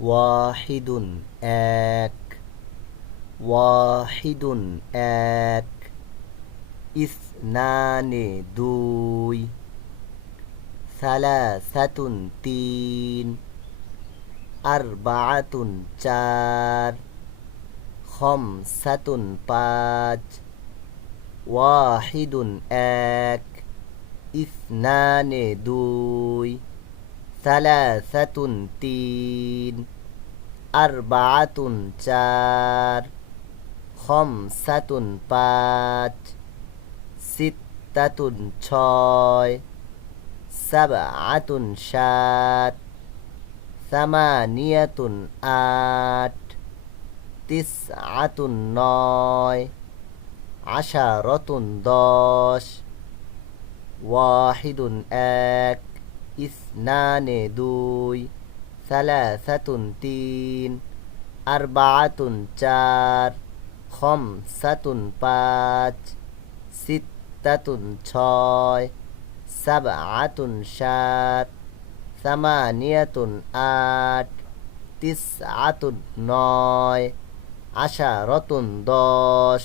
ওয়াহিদুন এক, ওয়াহিদুন এক। ইসনানে দুই, সালাসাতুন তিন, আরবাআতুন চার, খমসাতুন পাঁচ, ওয়াহিদুন এক, ইসনানে দুই, সালাসাতুন তিন, আরবাআতুন চার, খমসাতুন পাঁচ, সিত্তাতুন ছয়, সাবআতুন সাত, সামানিয়াতুন আট, তিসআতুন নয়, আশারতুন দশ, ওয়াহিদুন এক, ইসনানে দুই, সালাসাতুন তিন, আরবাআতুন চার, খমসাতুন পাঁচ, সিত্তাতুন ছয়, সাবআতুন সাত, সামানিয়াতুন আট, তিসআতুন নয়, আশারতুন দশ।